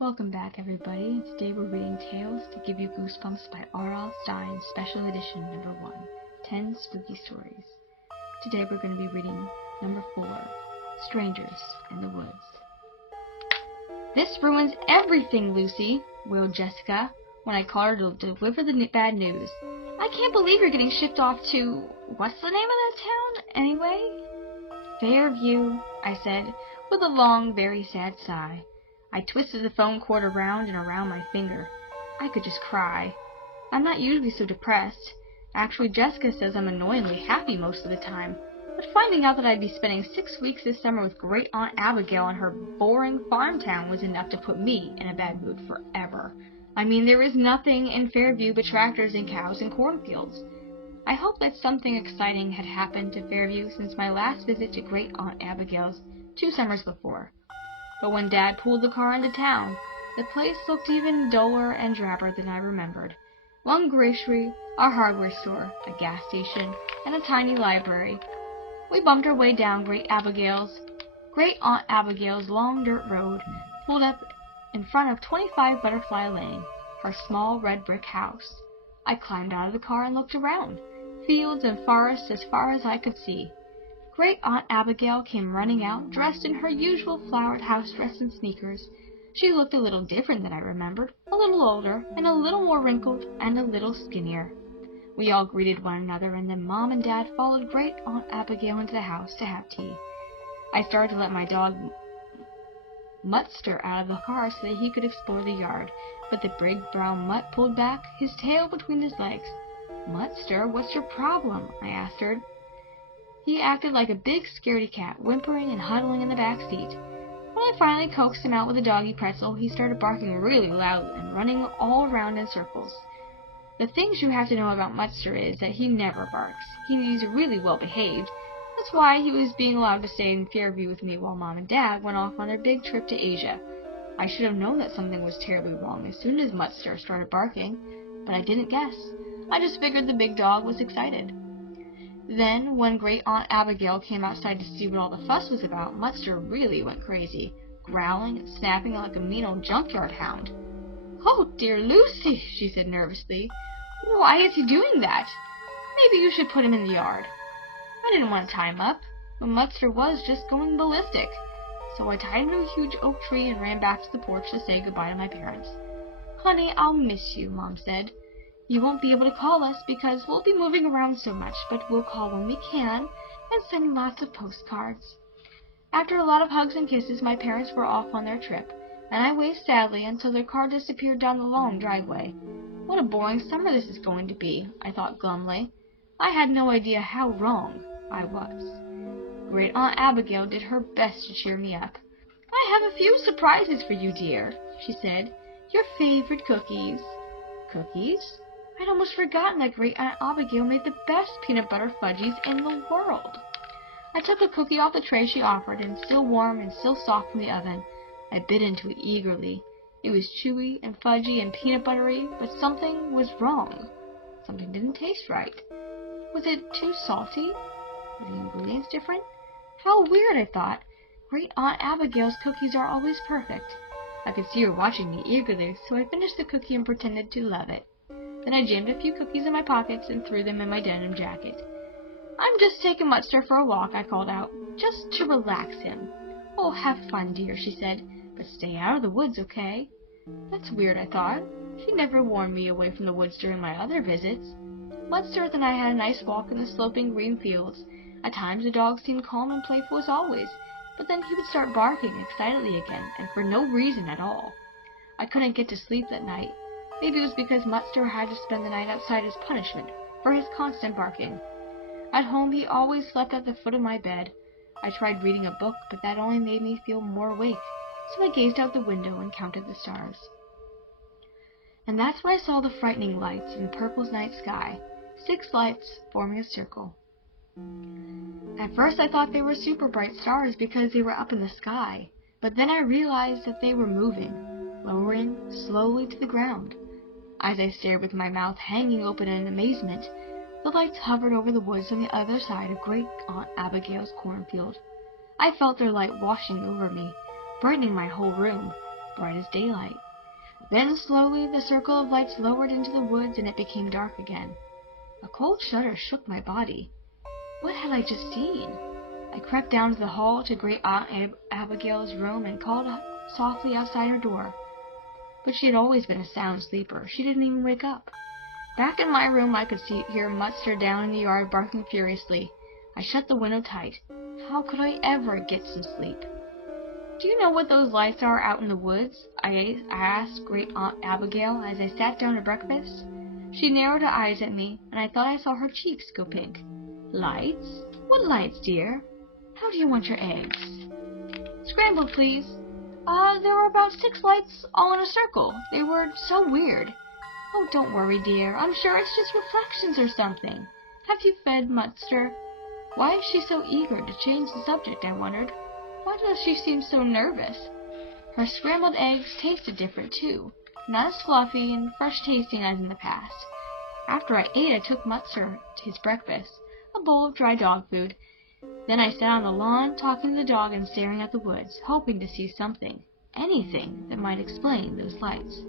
Welcome back, everybody. Today we're reading Tales to Give You Goosebumps by R.L. Stines, Special Edition number 1, 10 Spooky Stories. Today we're going to be reading number 4, Strangers in the Woods. "This ruins everything, Lucy," wailed Jessica when I called her to deliver the bad news. "I can't believe you're getting shipped off to... what's the name of that town, anyway?" "Fairview," I said, with a long, very sad sigh. I twisted the phone cord around and around my finger. I could just cry. I'm not usually so depressed. Actually, Jessica says I'm annoyingly happy most of the time. But finding out that I'd be spending 6 weeks this summer with Great Aunt Abigail in her boring farm town was enough to put me in a bad mood forever. I mean, there is nothing in Fairview but tractors and cows and cornfields. I hoped that something exciting had happened to Fairview since my last visit to Great Aunt Abigail's 2 summers before. But when Dad pulled the car into town, the place looked even duller and drabber than I remembered. One grocery, a hardware store, a gas station, and a tiny library. We bumped our way down Great Aunt Abigail's long dirt road, pulled up in front of 25 Butterfly Lane, her small red brick house. I climbed out of the car and looked around, fields and forests as far as I could see. Great Aunt Abigail came running out, dressed in her usual flowered house dress and sneakers. She looked a little different than I remembered, a little older, and a little more wrinkled, and a little skinnier. We all greeted one another, and then Mom and Dad followed Great Aunt Abigail into the house to have tea. I started to let my dog Muttster out of the car so that he could explore the yard, but the big brown mutt pulled back, his tail between his legs. "Muttster, what's your problem?" I asked her. He acted like a big scaredy cat, whimpering and huddling in the back seat. When I finally coaxed him out with a doggy pretzel, he started barking really loudly and running all around in circles. The things you have to know about Muttster is that he never barks. He's really well behaved. That's why he was being allowed to stay in Fairview with me while Mom and Dad went off on their big trip to Asia. I should have known that something was terribly wrong as soon as Muttster started barking, but I didn't guess. I just figured the big dog was excited. Then, when Great Aunt Abigail came outside to see what all the fuss was about, Muttster really went crazy, growling and snapping like a mean old junkyard hound. "Oh, dear Lucy," she said nervously. "Why is he doing that? Maybe you should put him in the yard." I didn't want to tie him up, but Muttster was just going ballistic. So I tied him to a huge oak tree and ran back to the porch to say goodbye to my parents. "Honey, I'll miss you," Mom said. "You won't be able to call us because we'll be moving around so much, but we'll call when we can and send lots of postcards." After a lot of hugs and kisses, my parents were off on their trip, and I waved sadly until their car disappeared down the long driveway. What a boring summer this is going to be, I thought glumly. I had no idea how wrong I was. Great Aunt Abigail did her best to cheer me up. "I have a few surprises for you, dear," she said. "Your favorite cookies." Cookies? I'd almost forgotten that Great Aunt Abigail made the best peanut butter fudgies in the world. I took a cookie off the tray she offered, and still warm and still soft from the oven. I bit into it eagerly. It was chewy and fudgy and peanut buttery, but something was wrong. Something didn't taste right. Was it too salty? Were the ingredients different? How weird, I thought. Great Aunt Abigail's cookies are always perfect. I could see her watching me eagerly, so I finished the cookie and pretended to love it. Then I jammed a few cookies in my pockets and threw them in my denim jacket. "I'm just taking Muttster for a walk," I called out, "just to relax him." "Oh, have fun, dear," she said, "but stay out of the woods, okay?" That's weird, I thought. She never warned me away from the woods during my other visits. Muttster and I had a nice walk in the sloping green fields. At times the dog seemed calm and playful as always, but then he would start barking excitedly again, and for no reason at all. I couldn't get to sleep that night. Maybe it was because Muttster had to spend the night outside as punishment for his constant barking. At home he always slept at the foot of my bed. I tried reading a book, but that only made me feel more awake, so I gazed out the window and counted the stars. And that's when I saw the frightening lights in the purple night sky, 6 lights forming a circle. At first I thought they were super bright stars because they were up in the sky, but then I realized that they were moving, lowering slowly to the ground. As I stared with my mouth hanging open in amazement, the lights hovered over the woods on the other side of Great Aunt Abigail's cornfield. I felt their light washing over me, brightening my whole room. bright as daylight. Then slowly the circle of lights lowered into the woods and it became dark again. A cold shudder shook my body. What had I just seen? I crept down to the hall to Great Aunt Abigail's room and called softly outside her door. But she had always been a sound sleeper. She didn't even wake up. Back in my room I could hear Mutster down in the yard barking furiously. I shut the window tight. How could I ever get some sleep? Do you know what those lights are out in the woods? I asked Great Aunt Abigail as I sat down to breakfast. She narrowed her eyes at me, and I thought I saw her cheeks go pink. Lights? What lights, dear? How do you want your eggs? Scrambled, please. There were about 6 lights all in a circle. They were so weird. Oh, don't worry, dear. I'm sure it's just reflections or something. Have you fed Mutster? Why is she so eager to change the subject, I wondered. Why does she seem so nervous? Her scrambled eggs tasted different, too. Not as fluffy and fresh-tasting as in the past. After I ate, I took Mutster to his breakfast, a bowl of dry dog food. Then I sat on the lawn, talking to the dog and staring at the woods, hoping to see something, anything, that might explain those lights.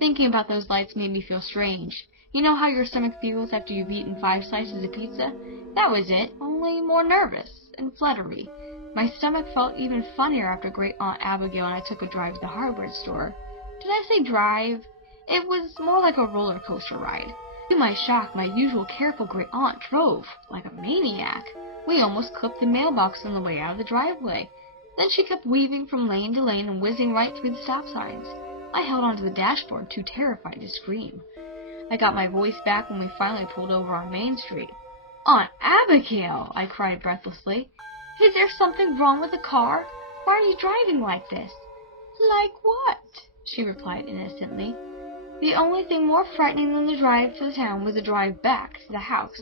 Thinking about those lights made me feel strange. You know how your stomach feels after you've eaten 5 slices of pizza? That was it, only more nervous and fluttery. My stomach felt even funnier after Great Aunt Abigail and I took a drive to the hardware store. Did I say drive? It was more like a roller coaster ride. To my shock, my usual careful Great Aunt drove like a maniac. We almost clipped the mailbox on the way out of the driveway. Then she kept weaving from lane to lane and whizzing right through the stop signs. I held onto the dashboard, too terrified to scream. I got my voice back when we finally pulled over on Main Street. Aunt Abigail, I cried breathlessly. Is there something wrong with the car? Why are you driving like this? Like what? She replied innocently. The only thing more frightening than the drive to the town was the drive back to the house.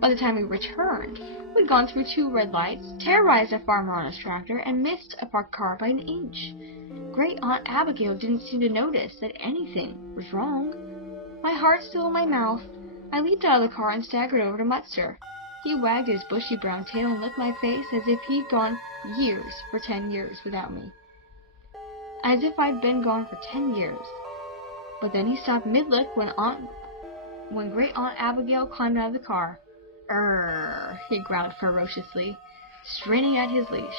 By the time we returned, we'd gone through 2 red lights, terrorized a farmer on his tractor, and missed a parked car by an inch. Great Aunt Abigail didn't seem to notice that anything was wrong. My heart still in my mouth, I leaped out of the car and staggered over to Mutster. He wagged his bushy brown tail and licked my face as if he'd gone years for 10 years without me. As if I'd been gone for 10 years. But then he stopped mid-lick when Great Aunt Abigail climbed out of the car. Err, he growled ferociously, straining at his leash.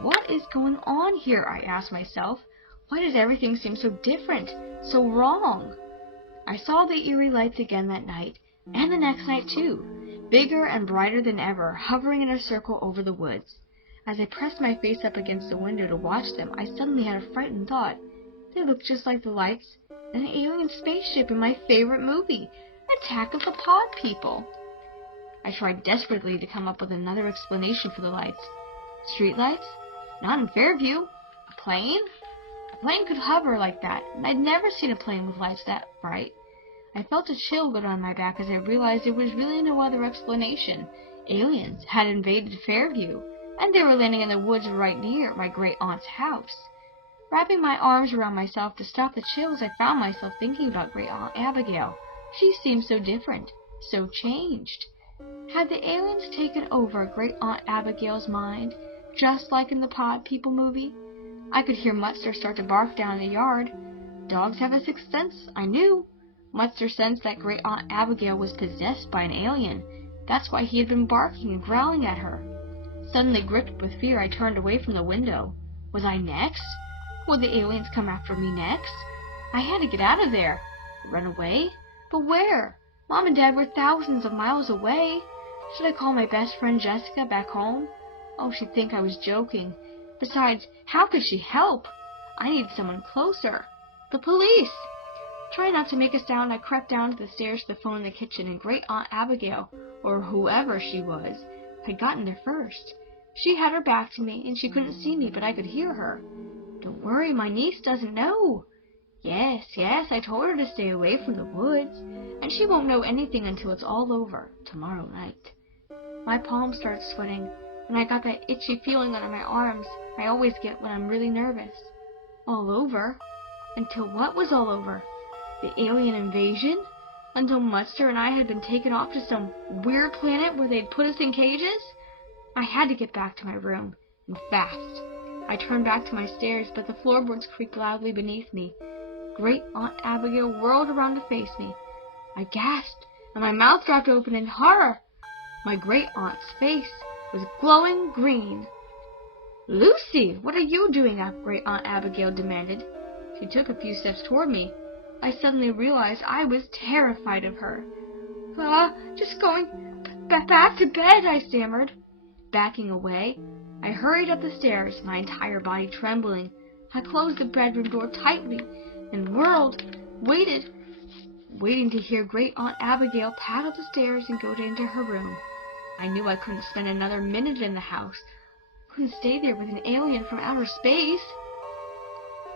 What is going on here, I asked myself. Why does everything seem so different, so wrong? I saw the eerie lights again that night, and the next night too, bigger and brighter than ever, hovering in a circle over the woods. As I pressed my face up against the window to watch them, I suddenly had a frightened thought. They looked just like the lights in an alien spaceship in my favorite movie, Attack of the Pod People. I tried desperately to come up with another explanation for the lights. Streetlights? Not in Fairview. A plane? A plane could hover like that, and I'd never seen a plane with lights that bright. I felt a chill go down my back as I realized there was really no other explanation. Aliens had invaded Fairview, and they were landing in the woods right near my great aunt's house. Wrapping my arms around myself to stop the chills, I found myself thinking about Great Aunt Abigail. She seemed so different, so changed. Had the aliens taken over Great Aunt Abigail's mind, just like in the Pod People movie? I could hear Mutster start to bark down in the yard. Dogs have a sixth sense, I knew. Mutster sensed that Great Aunt Abigail was possessed by an alien. That's why he had been barking and growling at her. Suddenly gripped with fear, I turned away from the window. Was I next? Would the aliens come after me next? I had to get out of there. Run away? But where? Mom and Dad were thousands of miles away. Should I call my best friend Jessica back home? Oh, she'd think I was joking. Besides, how could she help? I needed someone closer. The police! Trying not to make a sound, I crept down to the stairs to the phone in the kitchen, and Great Aunt Abigail, or whoever she was, had gotten there first. She had her back to me, and she couldn't see me, but I could hear her. Don't worry, my niece doesn't know. Yes, I told her to stay away from the woods, and she won't know anything until it's all over, tomorrow night. My palms started sweating, and I got that itchy feeling under my arms I always get when I'm really nervous. All over? Until what was all over? The alien invasion? Until Mutster and I had been taken off to some weird planet where they'd put us in cages? I had to get back to my room, and fast. I turned back to my stairs, but the floorboards creaked loudly beneath me. Great Aunt Abigail whirled around to face me. I gasped, and my mouth dropped open in horror. My great aunt's face was glowing green. "Lucy, what are you doing up?" Great Aunt Abigail demanded. She took a few steps toward me. I suddenly realized I was terrified of her. Just going back to bed," I stammered. Backing away, I hurried up the stairs, my entire body trembling. I closed the bedroom door tightly and whirled, waiting to hear Great Aunt Abigail paddle up the stairs and go into her room. I knew I couldn't spend another minute in the house. Couldn't stay there with an alien from outer space.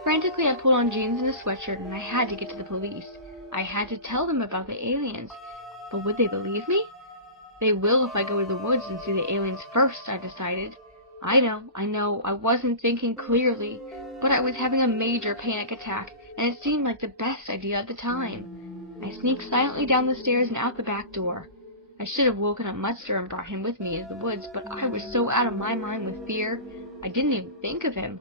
Frantically, I pulled on jeans and a sweatshirt, and I had to get to the police. I had to tell them about the aliens. But would they believe me? They will if I go to the woods and see the aliens first, I decided. I know, I wasn't thinking clearly, but I was having a major panic attack, and it seemed like the best idea at the time. I sneaked silently down the stairs and out the back door. I should have woken up Munster and brought him with me into the woods, but I was so out of my mind with fear, I didn't even think of him.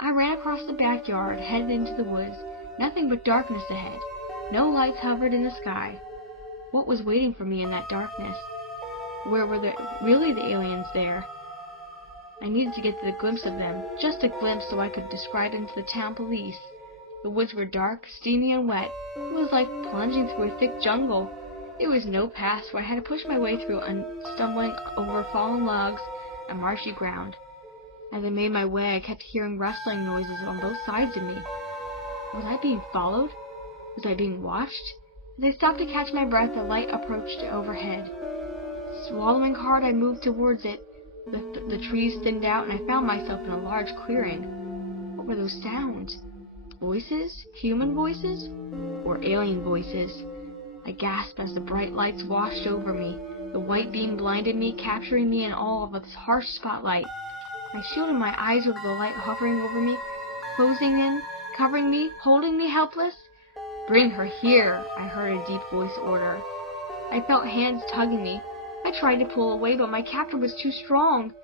I ran across the backyard, headed into the woods. Nothing but darkness ahead. No lights hovered in the sky. What was waiting for me in that darkness? Where were really the aliens there? I needed to get a glimpse of them, just a glimpse so I could describe them to the town police. The woods were dark, steamy, and wet. It was like plunging through a thick jungle. There was no path, so I had to push my way through, stumbling over fallen logs and marshy ground. As I made my way, I kept hearing rustling noises on both sides of me. Was I being followed? Was I being watched? As I stopped to catch my breath, a light approached overhead. Swallowing hard, I moved towards it. The trees thinned out, and I found myself in a large clearing. What were those sounds? Voices? Human voices? Or alien voices? I gasped as the bright lights washed over me. The white beam blinded me, capturing me in all of its harsh spotlight. I shielded my eyes over the light hovering over me, closing in, covering me, holding me helpless. "Bring her here," I heard a deep voice order. I felt hands tugging me. I tried to pull away, but my captor was too strong.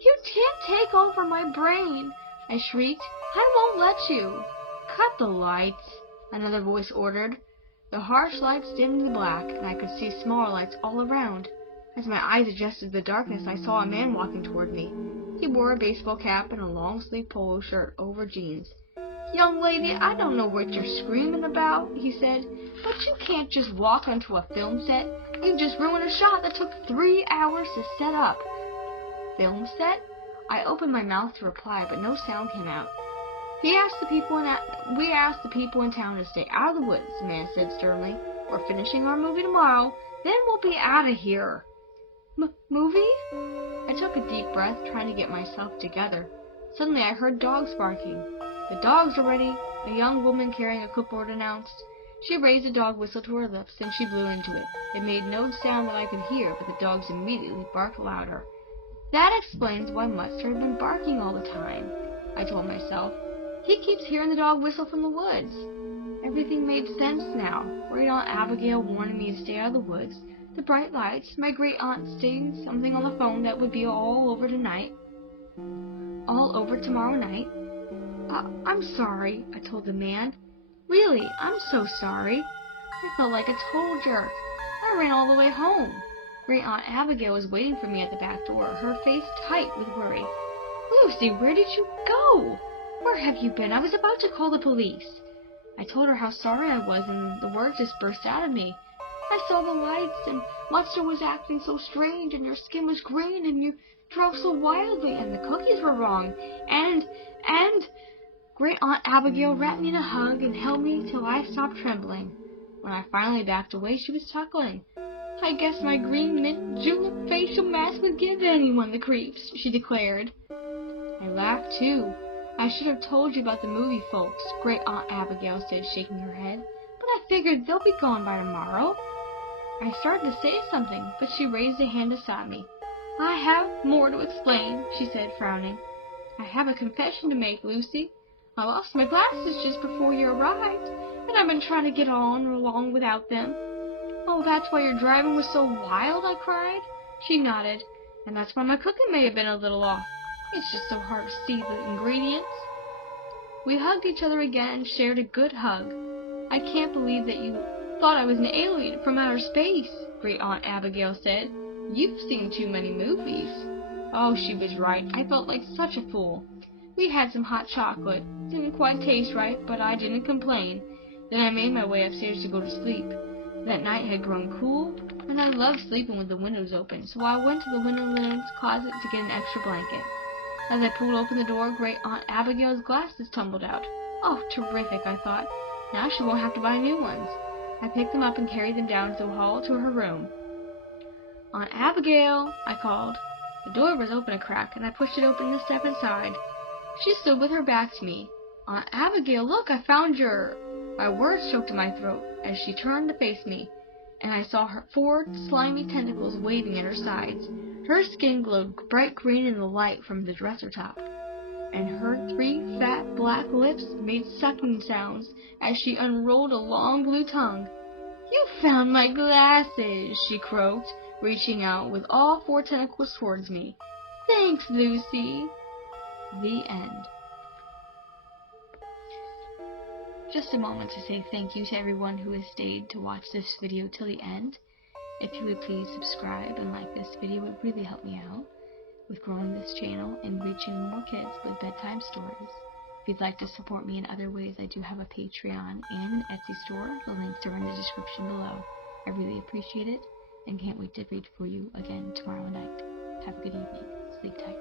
"You can't take over my brain," I shrieked. "I won't let you." "Cut the lights," another voice ordered. The harsh lights dimmed to black, and I could see smaller lights all around. As my eyes adjusted to the darkness, I saw a man walking toward me. He wore a baseball cap and a long-sleeved polo shirt over jeans. "Young lady, I don't know what you're screaming about," he said, "but you can't just walk onto a film set. You just ruined a shot that took 3 hours to set up." "Film set?" I opened my mouth to reply, but no sound came out. We asked the people in town to stay out of the woods," the man said sternly. "We're finishing our movie tomorrow, then we'll be out of here." Movie? I took a deep breath, trying to get myself together. Suddenly I heard dogs barking. "The dogs are ready," a young woman carrying a clipboard announced. She raised a dog whistle to her lips, then she blew into it. It made no sound that I could hear, but the dogs immediately barked louder. "That explains why Munster had been barking all the time," I told myself. "He keeps hearing the dog whistle from the woods." Everything made sense now. Great Aunt Abigail warning me to stay out of the woods, the bright lights, my great aunt saying something on the phone that would be all over tomorrow night. "I'm sorry," I told the man. "Really, I'm so sorry. I felt like a total jerk. I ran all the way home." Great Aunt Abigail was waiting for me at the back door, her face tight with worry. "Lucy, where did you go? Where have you been? I was about to call the police." I told her how sorry I was, and the words just burst out of me. "I saw the lights, and Munster was acting so strange, and your skin was green, and you drove so wildly, and the cookies were wrong, and... Great Aunt Abigail wrapped me in a hug and held me till I stopped trembling. When I finally backed away, she was chuckling. "I guess my green mint julep facial mask would give anyone the creeps," she declared. I laughed too. "I should have told you about the movie folks," Great Aunt Abigail said, shaking her head. "But I figured they'll be gone by tomorrow." I started to say something, but she raised a hand to stop me. "I have more to explain," she said, frowning. "I have a confession to make, Lucy. I lost my glasses just before you arrived, and I've been trying to get on along without them." "Oh, that's why your driving was so wild?" I cried. She nodded. "And that's why my cooking may have been a little off. It's just so hard to see the ingredients. We hugged each other again and shared a good hug. I can't believe that you thought I was an alien from outer space, Great Aunt Abigail said. You've seen too many movies. Oh, she was right. I felt like such a fool. We had some hot chocolate. Didn't quite taste right, but I didn't complain. Then I made my way upstairs to go to sleep. That night had grown cool, and I loved sleeping with the windows open, so I went to the window linen's closet to get an extra blanket. As I pulled open the door, Great Aunt Abigail's glasses tumbled out. Oh, terrific, I thought. Now she won't have to buy new ones. I picked them up and carried them down the hall to her room. Aunt Abigail, I called. The door was open a crack, and I pushed it open to step inside. She stood with her back to me. Aunt Abigail, look, I found your... My words choked in my throat as she turned to face me, and I saw her 4 slimy tentacles waving at her sides. Her skin glowed bright green in the light from the dresser top, and her 3 fat black lips made sucking sounds as she unrolled a long blue tongue. You found my glasses, she croaked, reaching out with all 4 tentacles towards me. Thanks, Lucy. The end. Just a moment to say thank you to everyone who has stayed to watch this video till the end. If you would please subscribe and like this video, it would really help me out with growing this channel and reaching more kids with bedtime stories. If you'd like to support me in other ways, I do have a Patreon and an Etsy store. The links are in the description below. I really appreciate it and can't wait to read for you again tomorrow night. Have a good evening. Sleep tight.